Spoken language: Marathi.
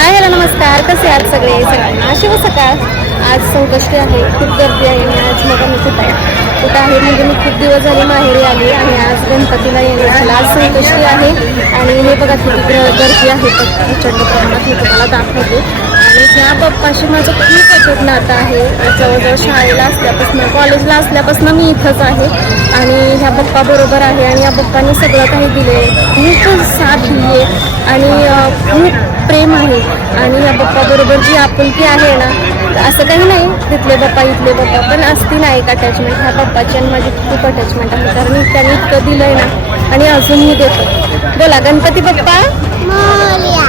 हाय हॅलो नमस्कार, कसे आहात सगळ्यांना शुभ सकाळ. आज संकष्टी आहे, खूप गर्दी आहे आणि आज मग मी कुठं आहे म्हणजे मी खूप दिवस झाले माहेरी आली आणि आज गणपतीला येण्याची आज संकष्टी आहे. आणि हे बघा किती गर्दी आहे प्रचंड प्रमाणात, मी तुम्हाला दाखवते. आणि ह्या बाप्पाशी माझं खूप अचूक नातं आहे. जवळजवळ शाळेला असल्यापासून कॉलेजला असल्यापासून मी इथंच आहे आणि ह्या बाप्पा बरोबर आहे आणि या बाप्पाने सगळं काही दिले, खूप साथ दिली आणि खूप प्रेम आहे. आणि या बाप्पा बरोबर जी आपुलकी आहे ना, असं काही नाही तिथले बाप्पा इथले बाप्पा, पण असती ना एक अटॅचमेंट. ह्या बाप्पाची आणि माझी खूप अटॅचमेंट आहे, कारण त्यांनी इतकं दिलंय ना आणि अजूनही देतो. बोला गणपती बाप्पा मोरया.